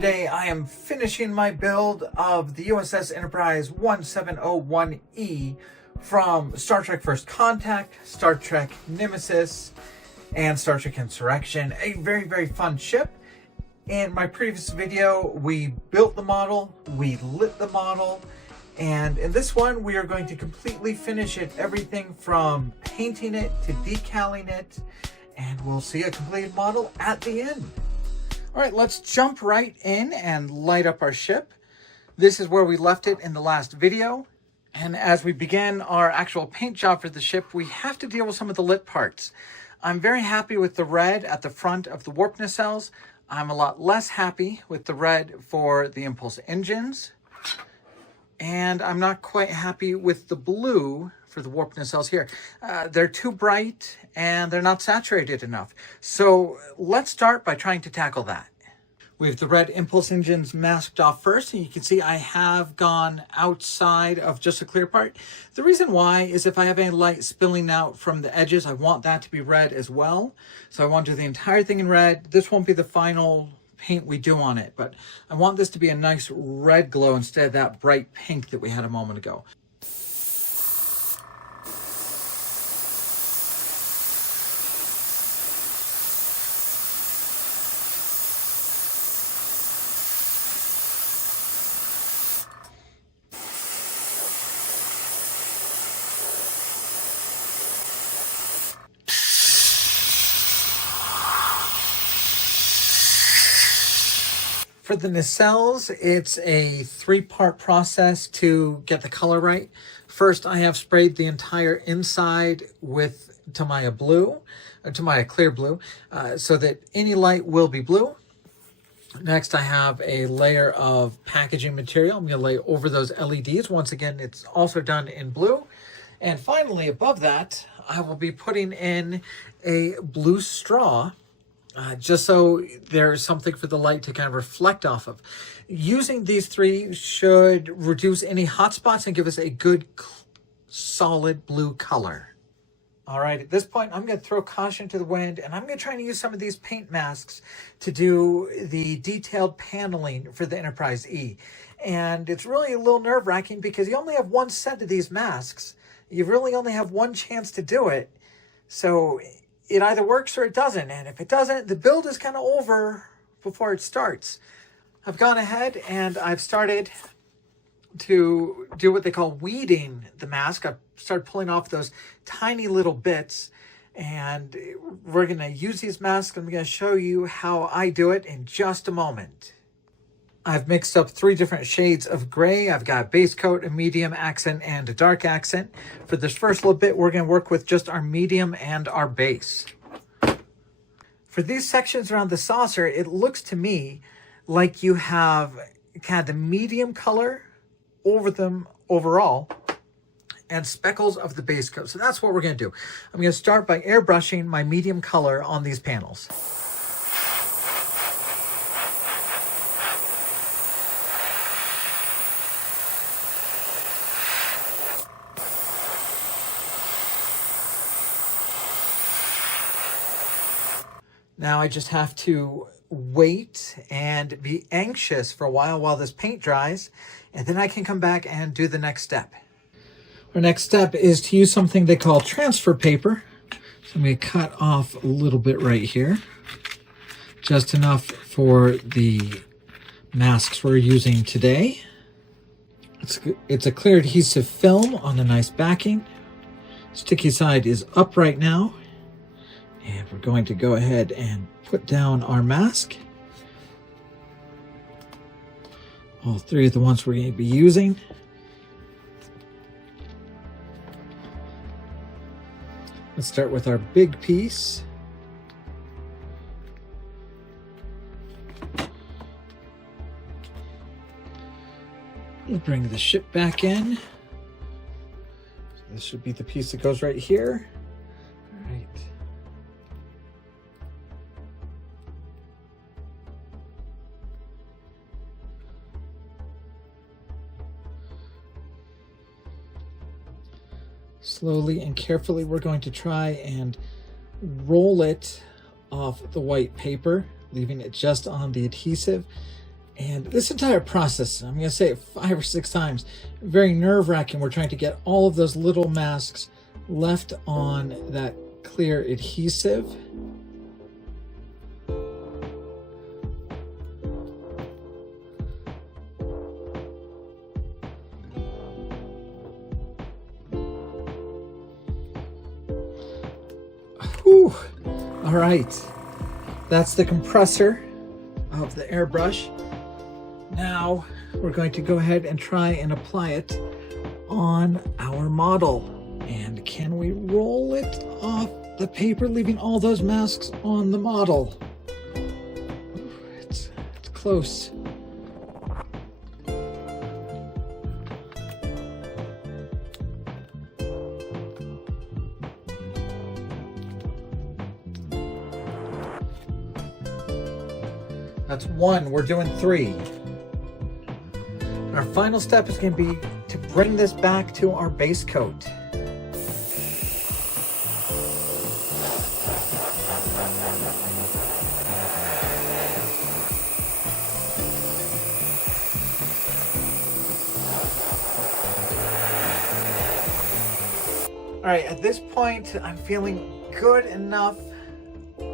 today I am finishing my build of the USS Enterprise 1701E from Star Trek First Contact, Star Trek Nemesis, and Star Trek Insurrection. A very, very fun ship. In my previous video, we built the model, we lit the model, and in this one, we are going to completely finish it, everything from painting it to decaling it, and we'll see a completed model at the end. All right, let's jump right in and light up our ship. This is where we left it in the last video. And as we begin our actual paint job for the ship, we have to deal with some of the lit parts. I'm very happy with the red at the front of the warp nacelles. I'm a lot less happy with the red for the impulse engines. And I'm not quite happy with the blue for the warp nacelles here. They're too bright and they're not saturated enough. So let's start by trying to tackle that. We have the red impulse engines masked off first, and you can see I have gone outside of just a clear part. The reason why is if I have any light spilling out from the edges, I want that to be red as well. So I want to do the entire thing in red. This won't be the final paint we do on it, but I want this to be a nice red glow instead of that bright pink that we had a moment ago. For the nacelles, it's a three-part process to get the color right. First, I have sprayed the entire inside with Tamiya blue, or Tamiya clear blue, so that any light will be blue. Next, I have a layer of packaging material. I'm going to lay over those LEDs. Once again, it's also done in blue. And finally, above that, I will be putting in a blue straw, just so there's something for the light to kind of reflect off of. Using these three should reduce any hot spots and give us a good, solid blue color. All right, at this point, I'm going to throw caution to the wind, and I'm going to try and use some of these paint masks to do the detailed paneling for the Enterprise E. And it's really a little nerve-wracking because you only have one set of these masks. You really only have one chance to do it. So it either works or it doesn't. And if it doesn't, the build is kind of over before it starts. I've gone ahead and I've started to do what they call weeding the mask. I've started pulling off those tiny little bits, and we're going to use these masks. I'm going to show you how I do it in just a moment. I've mixed up 3 different shades of gray. I've got a base coat, a medium accent, and a dark accent. For this first little bit, we're going to work with just our medium and our base. For these sections around the saucer, it looks to me like you have kind of the medium color over them overall and speckles of the base coat. So that's what we're going to do. I'm going to start by airbrushing my medium color on these panels. Now I just have to wait and be anxious for a while this paint dries, and then I can come back and do the next step. Our next step is to use something they call transfer paper. So I'm going to cut off a little bit right here, just enough for the masks we're using today. It's a clear adhesive film on a nice backing. Sticky side is up right now. And we're going to go ahead and put down our mask. All 3 of the ones we're going to be using. Let's start with our big piece. We'll bring the ship back in. So this should be the piece that goes right here. All right. Slowly and carefully, we're going to try and roll it off the white paper, leaving it just on the adhesive. And this entire process, I'm going to say it 5 or 6 times, very nerve-wracking. We're trying to get all of those little masks left on that clear adhesive. Whew. All right, that's the compressor of the airbrush. Now we're going to go ahead and try and apply it on our model. And can we roll it off the paper, leaving all those masks on the model? Ooh, it's close. That's 1, we're doing 3. Our final step is going to be to bring this back to our base coat. All right, at this point, I'm feeling good enough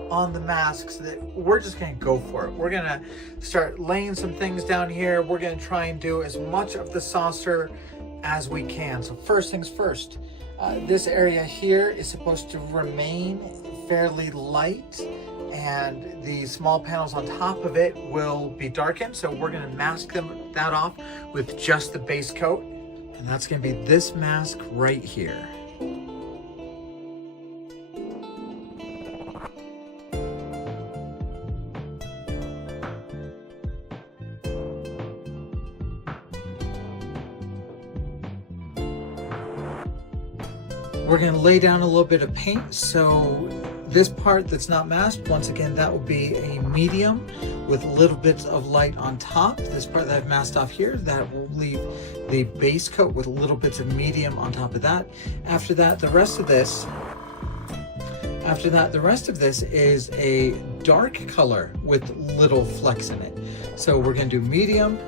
on the masks that we're just gonna go for it. We're gonna start laying some things down here. We're gonna try and do as much of the saucer as we can. So first things first, this area here is supposed to remain fairly light, and the small panels on top of it will be darkened. So we're gonna mask that off with just the base coat, and that's gonna be this mask right here. We're going to lay down a little bit of paint, so this part that's not masked, once again, that will be a medium with little bits of light on top. This part that I've masked off here, that will leave the base coat with little bits of medium on top of that. After that, the rest of this is a dark color with little flecks in it. So we're going to do medium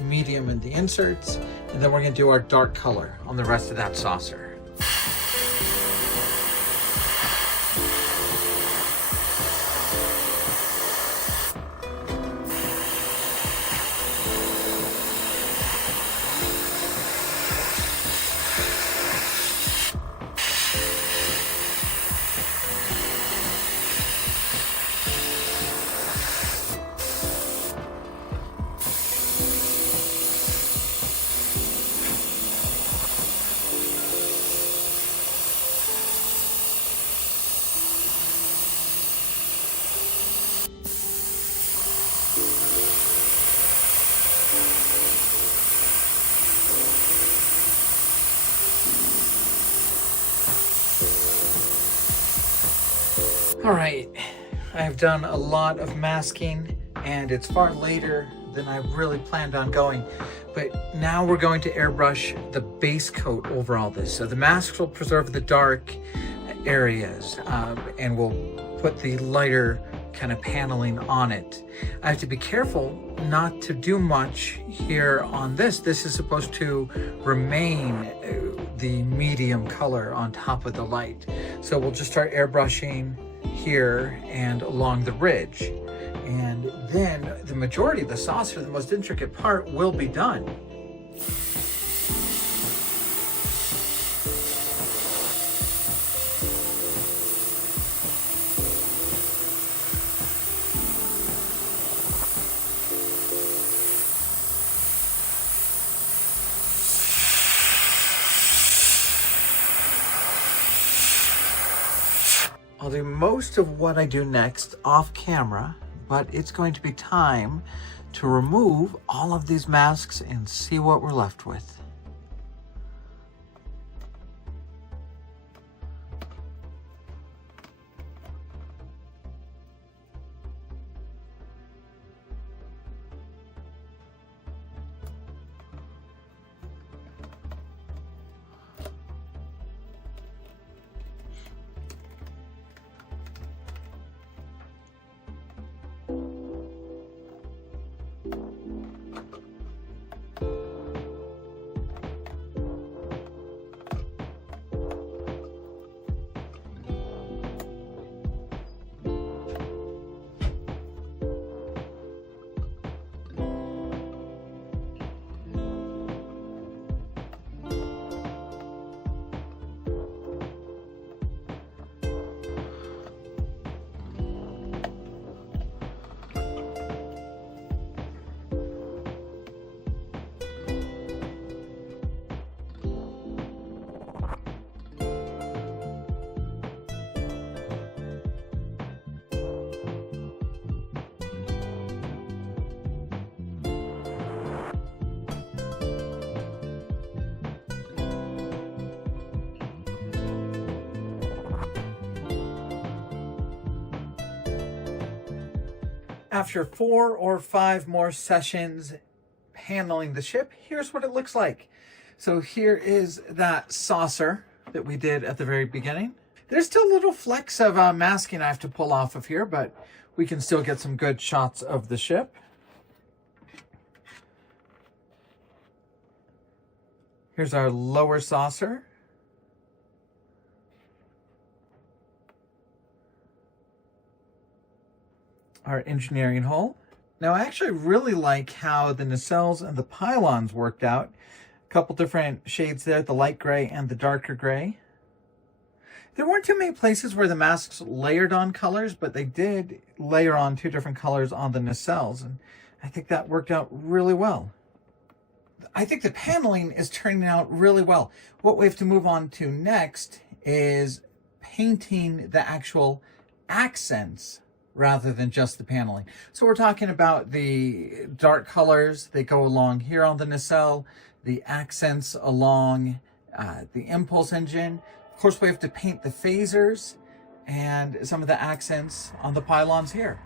in the inserts, and then we're going to do our dark color on the rest of that saucer. All right, I've done a lot of masking and it's far later than I really planned on going, but now we're going to airbrush the base coat over all this. So the masks will preserve the dark areas and we'll put the lighter kind of paneling on it. I have to be careful not to do much here on this. This is supposed to remain the medium color on top of the light. So we'll just start airbrushing here and along the ridge. And then the majority of the saucer, the most intricate part, will be done. I'll do most of what I do next off camera, but it's going to be time to remove all of these masks and see what we're left with. After 4 or 5 more sessions handling the ship, here's what it looks like. So here is that saucer that we did at the very beginning. There's still little flecks of masking I have to pull off of here, but we can still get some good shots of the ship. Here's our lower saucer. Our engineering hull. Now I actually really like how the nacelles and the pylons worked out. A couple different shades there, the light gray and the darker gray. There weren't too many places where the masks layered on colors, but they did layer on 2 different colors on the nacelles, and I think that worked out really well. I think the paneling is turning out really well. What we have to move on to next is painting the actual accents rather than just the paneling. So we're talking about the dark colors that go along here on the nacelle, the accents along the impulse engine. Of course, we have to paint the phasers and some of the accents on the pylons here.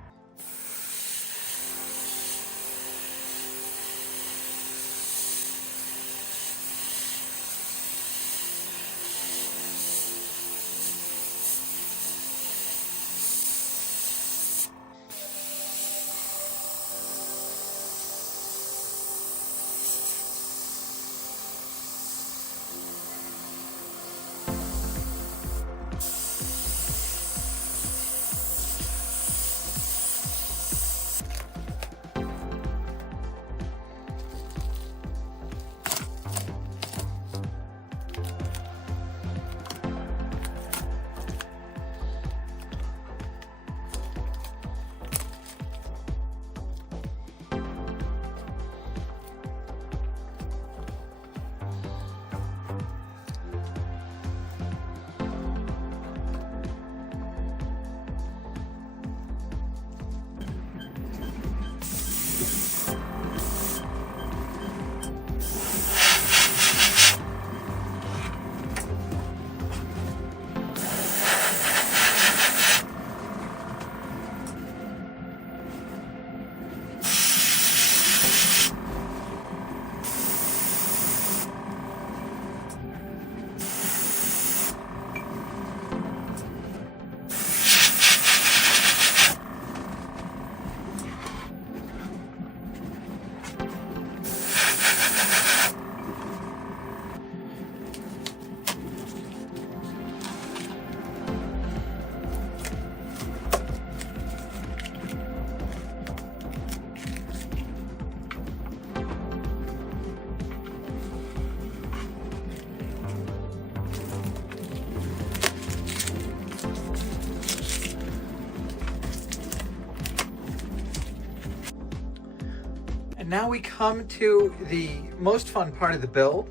Now we come to the most fun part of the build,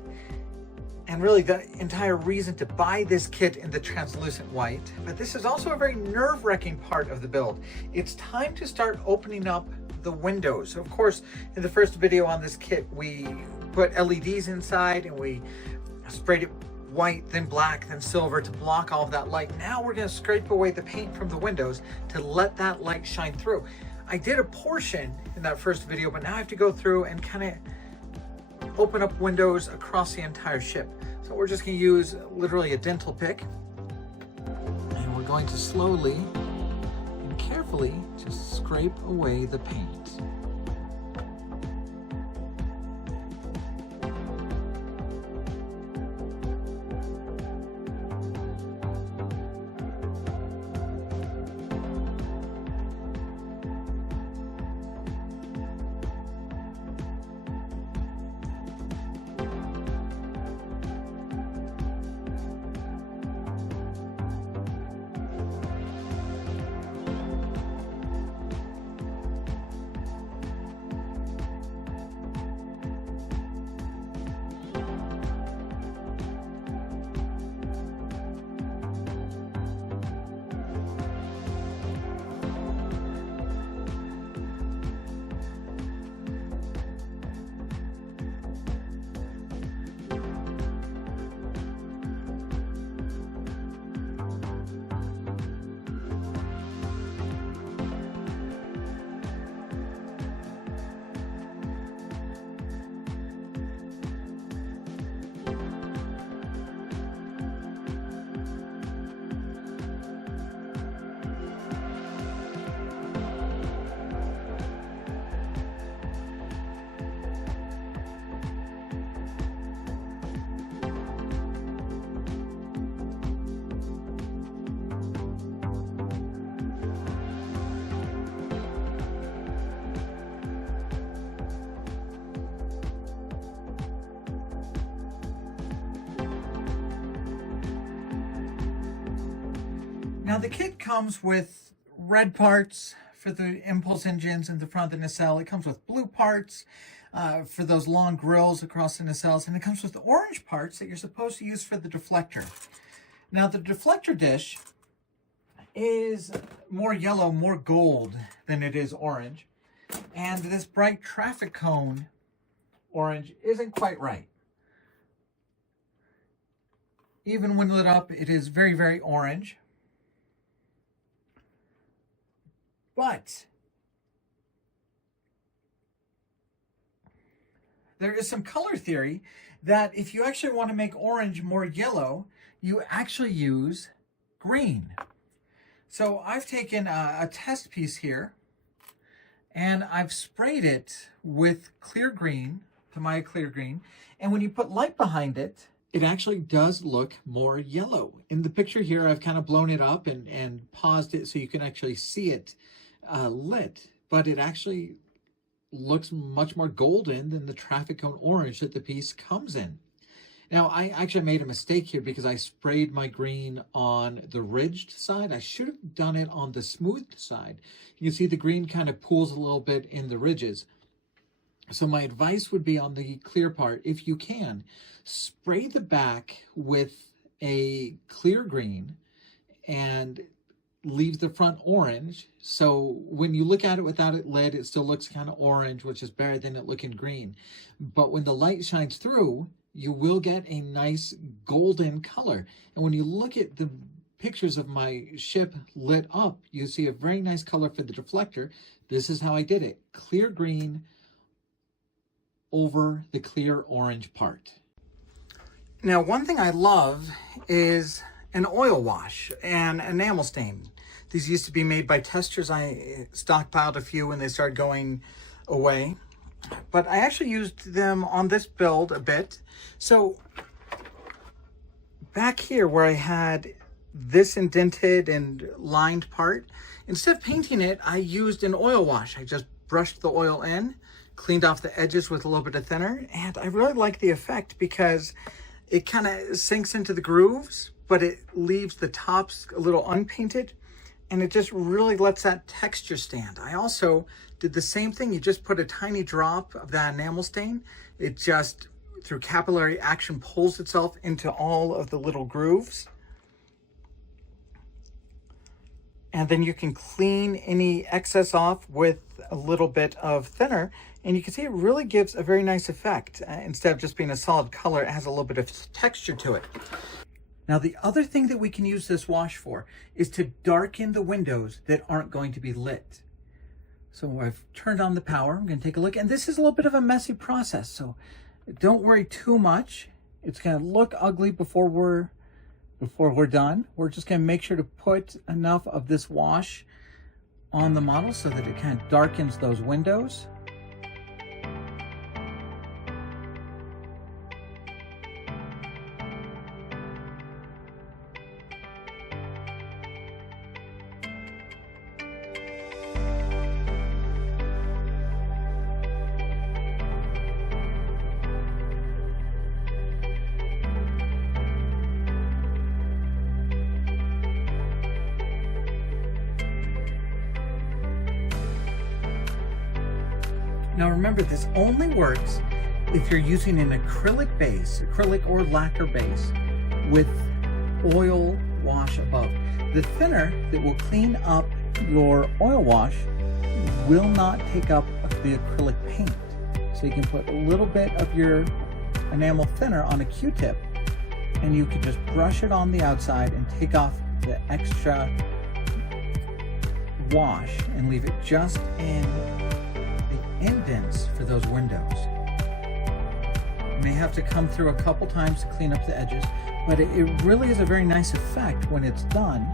and really the entire reason to buy this kit in the translucent white. But this is also a very nerve-wracking part of the build. It's time to start opening up the windows. So of course, in the first video on this kit, we put LEDs inside and we sprayed it white, then black, then silver to block all of that light. Now we're going to scrape away the paint from the windows to let that light shine through. I did a portion in that first video, but now I have to go through and kind of open up windows across the entire ship. So we're just going to use literally a dental pick, and we're going to slowly and carefully just scrape away the paint. Now the kit comes with red parts for the impulse engines in the front of the nacelle. It comes with blue parts for those long grills across the nacelles, and it comes with orange parts that you're supposed to use for the deflector. Now the deflector dish is more yellow, more gold than it is orange, and this bright traffic cone orange isn't quite right. Even when lit up, it is very, very orange. But there is some color theory that if you actually want to make orange more yellow, you actually use green. So I've taken a test piece here and I've sprayed it with clear green, Tamiya clear green. And when you put light behind it, it actually does look more yellow. In the picture here, I've kind of blown it up and paused it so you can actually see it lit, but it actually looks much more golden than the traffic cone orange that the piece comes in. Now, I actually made a mistake here because I sprayed my green on the ridged side. I should have done it on the smooth side. You can see the green kind of pools a little bit in the ridges. So my advice would be on the clear part, if you can, spray the back with a clear green and leave the front orange. So when you look at it without it lit, it still looks kind of orange, which is better than it looking green. But when the light shines through, you will get a nice golden color. And when you look at the pictures of my ship lit up, you see a very nice color for the deflector. This is how I did it. Clear green over the clear orange part. Now, one thing I love is an oil wash and enamel stain. These used to be made by testers. I stockpiled a few when they started going away, but I actually used them on this build a bit. So back here where I had this indented and lined part, instead of painting it, I used an oil wash. I just brushed the oil in, cleaned off the edges with a little bit of thinner, and I really like the effect because it kind of sinks into the grooves, but it leaves the tops a little unpainted, and it just really lets that texture stand. I also did the same thing. You just put a tiny drop of that enamel stain. It just, through capillary action, pulls itself into all of the little grooves. And then you can clean any excess off with a little bit of thinner, and you can see it really gives a very nice effect. Instead of just being a solid color, it has a little bit of texture to it. Now, the other thing that we can use this wash for is to darken the windows that aren't going to be lit. So I've turned on the power. I'm going to take a look. And this is a little bit of a messy process, so don't worry too much. It's going to look ugly before we're done. We're just going to make sure to put enough of this wash on the model so that it kind of darkens those windows. Now remember, this only works if you're using an acrylic base, acrylic or lacquer base, with oil wash above. The thinner that will clean up your oil wash will not take up the acrylic paint. So you can put a little bit of your enamel thinner on a Q-tip, and you can just brush it on the outside and take off the extra wash and leave it just in indents for those windows. You may have to come through a couple times to clean up the edges, but it really is a very nice effect when it's done.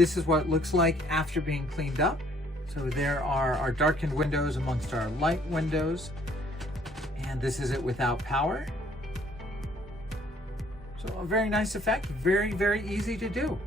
this is what it looks like after being cleaned up. So there are our darkened windows amongst our light windows. And this is it without power. So a very nice effect, very, very easy to do.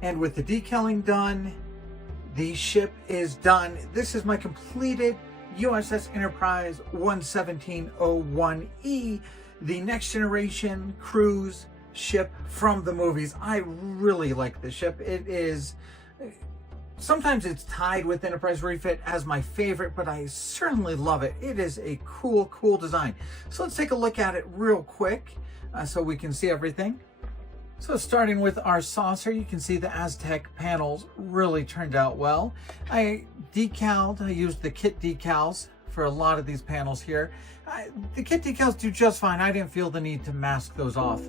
And with the decaling done, the ship is done. This is my completed USS Enterprise 11701E, the next generation cruise ship from the movies. I really like this ship. It is, sometimes it's tied with Enterprise Refit as my favorite, but I certainly love it. It is a cool, cool design. So let's take a look at it real quick so we can see everything. So starting with our saucer, you can see the Aztec panels really turned out well. I used the kit decals for a lot of these panels here. The kit decals do just fine. I didn't feel the need to mask those off.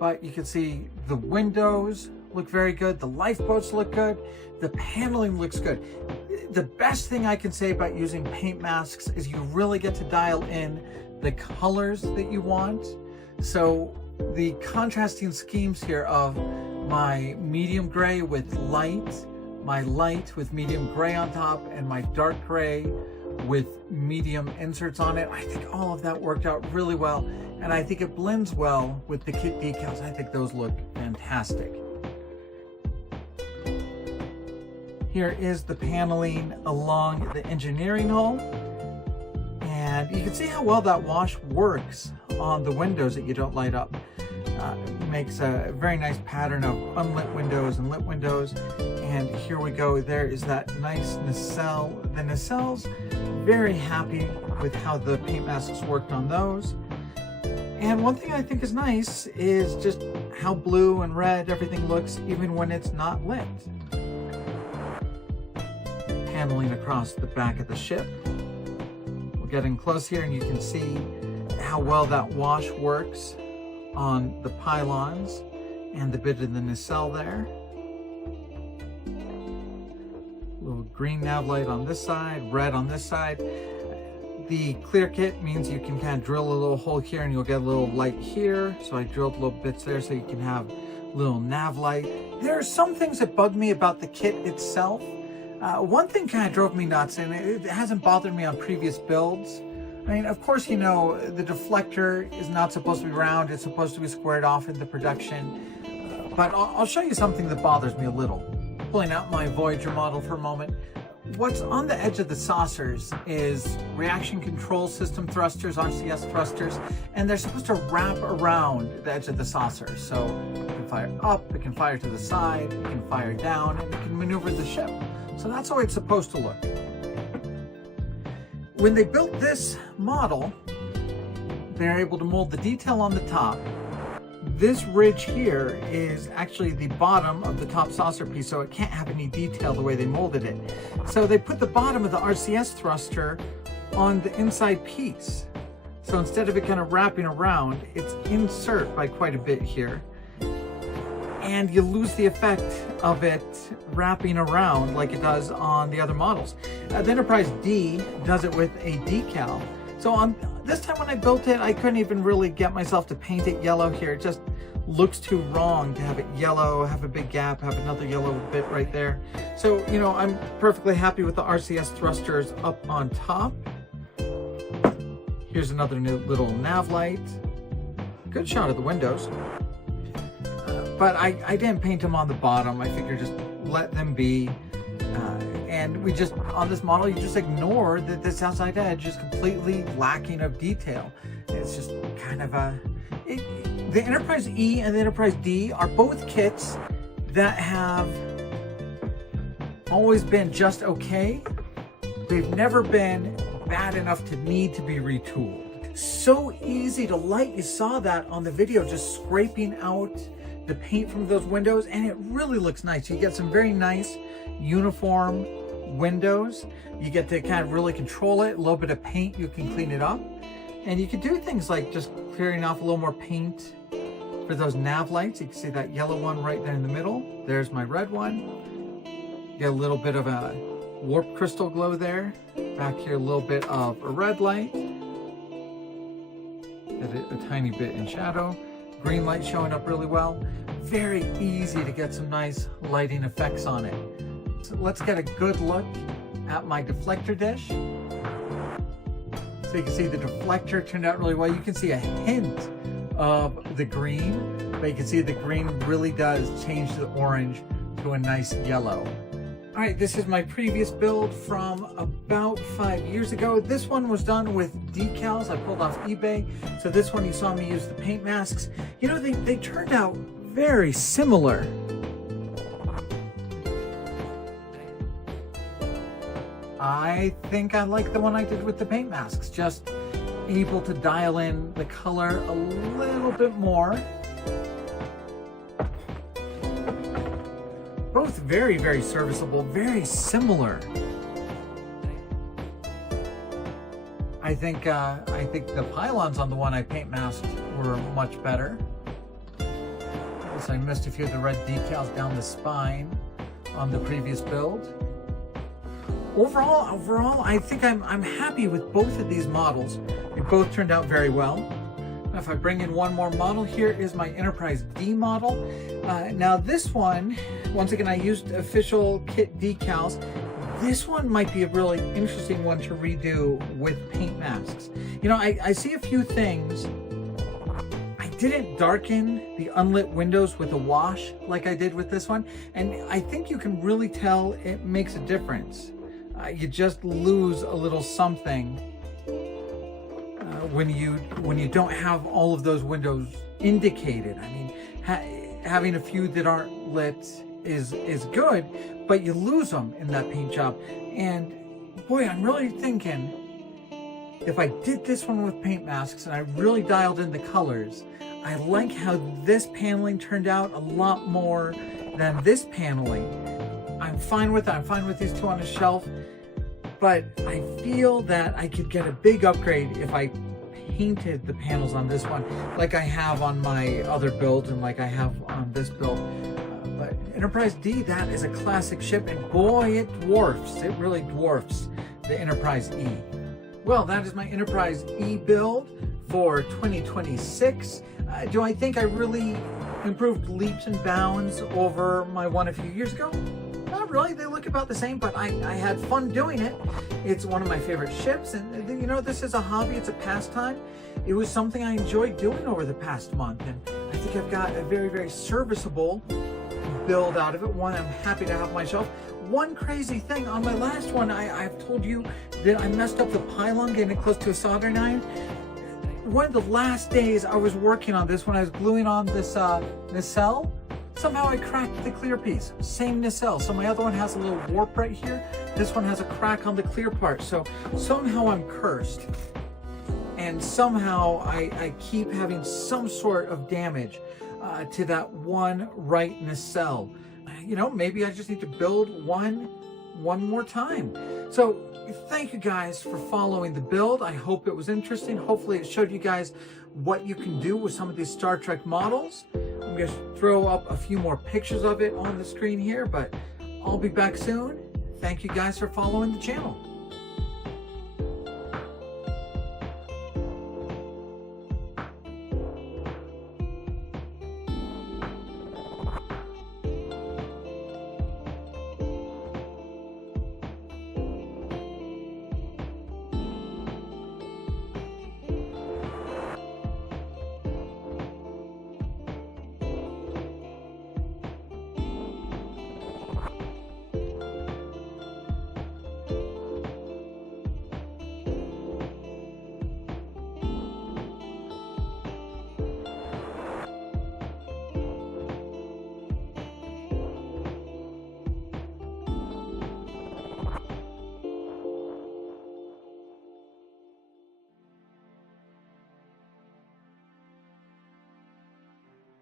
But you can see the windows look very good. The lifeboats look good. The paneling looks good. The best thing I can say about using paint masks is you really get to dial in the colors that you want. So the contrasting schemes here of my medium gray with light, my light with medium gray on top, and my dark gray with medium inserts on it, I think all of that worked out really well, and I think it blends well with the kit decals. I think those look fantastic. Here is the paneling along the engineering hull, and you can see how well that wash works on the windows that you don't light up. It makes a very nice pattern of unlit windows and lit windows. And here we go. There is that nice nacelle. The nacelles, very happy with how the paint masks worked on those. And one thing I think is nice is just how blue and red everything looks even when it's not lit. Paneling across the back of the ship. We're getting close here and you can see how well that wash works on the pylons and the bit of the nacelle there. Little green nav light on this side, red on this side. The clear kit means you can kind of drill a little hole here and you'll get a little light here. So I drilled little bits there so you can have little nav light. There are some things that bug me about the kit itself. One thing kind of drove me nuts, and it hasn't bothered me on previous builds. I mean, of course, you know, the deflector is not supposed to be round. It's supposed to be squared off in the production. But I'll show you something that bothers me a little. Pulling out my Voyager model for a moment. What's on the edge of the saucers is reaction control system thrusters, RCS thrusters, and they're supposed to wrap around the edge of the saucer. So it can fire up, it can fire to the side, it can fire down, and it can maneuver the ship. So that's the way it's supposed to look. when they built this model, they're able to mold the detail on the top. This ridge here is actually the bottom of the top saucer piece, so it can't have any detail the way they molded it. So they put the bottom of the RCS thruster on the inside piece. So instead of it kind of wrapping around, it's insert by quite a bit here. And you lose the effect of it wrapping around like it does on the other models. The Enterprise D does it with a decal. So on this time when I built it, I couldn't even really get myself to paint it yellow here. It just looks too wrong to have it yellow, have a big gap, have another yellow bit right there. So, you know, I'm perfectly happy with the RCS thrusters up on top. Here's another new little nav light. Good shot of the windows. But I didn't paint them on the bottom. I figured just let them be. And we just, on this model, you just ignore that this outside edge is completely lacking of detail. It's just kind of a... the Enterprise E and the Enterprise D are both kits that have always been just okay. They've never been bad enough to need to be retooled. So easy to light. You saw that on the video, just scraping out the paint from those windows, and it really looks nice. You get some very nice uniform windows. You get to kind of really control it. A little bit of paint, you can clean it up. And you can do things like just clearing off a little more paint for those nav lights. You can see that yellow one right there in the middle. There's my red one. Get a little bit of a warp crystal glow there. Back here, a little bit of a red light. Get it a tiny bit in shadow. Green light showing up really well. Very easy to get some nice lighting effects on it. So let's get a good look at my deflector dish. So you can see the deflector turned out really well. You can see a hint of the green, but you can see the green really does change the orange to a nice yellow. All right, this is my previous build from about 5 years ago. This one was done with decals I pulled off eBay. So this one you saw me use the paint masks. You know, they turned out very similar. I think I like the one I did with the paint masks. Just able to dial in the color a little bit more. Both very, very serviceable, very similar. I think the pylons on the one I paint masked were much better. So I missed a few of the red decals down the spine on the previous build. Overall, I think I'm happy with both of these models. They both turned out very well. Now, if I bring in one more model, here is my Enterprise D model. Now this one, once again, I used official kit decals. This one might be a really interesting one to redo with paint masks. You know, I see a few things. I didn't darken the unlit windows with a wash like I did with this one, and I think you can really tell it makes a difference. You just lose a little something when you don't have all of those windows indicated. I mean, having a few that aren't lit is good, but you lose them in that paint job. And boy, I'm really thinking if I did this one with paint masks and I really dialed in the colors, I like how this paneling turned out a lot more than this paneling. I'm fine with that. I'm fine with these two on the shelf, but I feel that I could get a big upgrade if I painted the panels on this one like I have on my other build and like I have on this build. But Enterprise D, that is a classic ship, and boy, it dwarfs. It really dwarfs the Enterprise E. Well, that is my Enterprise E build for 2026. Do I think I really improved leaps and bounds over my one a few years ago? Not really. They look about the same, but I had fun doing it. It's one of my favorite ships, and you know, this is a hobby, it's a pastime. It was something I enjoyed doing over the past month, and I think I've got a very, very serviceable build out of it, one I'm happy to have on my shelf. One crazy thing, on my last one, I've told you that I messed up the pylon getting it close to a soldering iron. One of the last days I was working on this, when I was gluing on this nacelle, somehow I cracked the clear piece. Same nacelle. So my other one has a little warp right here. This one has a crack on the clear part. So somehow I'm cursed. And somehow I keep having some sort of damage to that one right nacelle. You know, maybe I just need to build one more time. So thank you guys for following the build. I hope it was interesting. Hopefully it showed you guys what you can do with some of these Star Trek models. I'm going to throw up a few more pictures of it on the screen here, but I'll be back soon. Thank you guys for following the channel.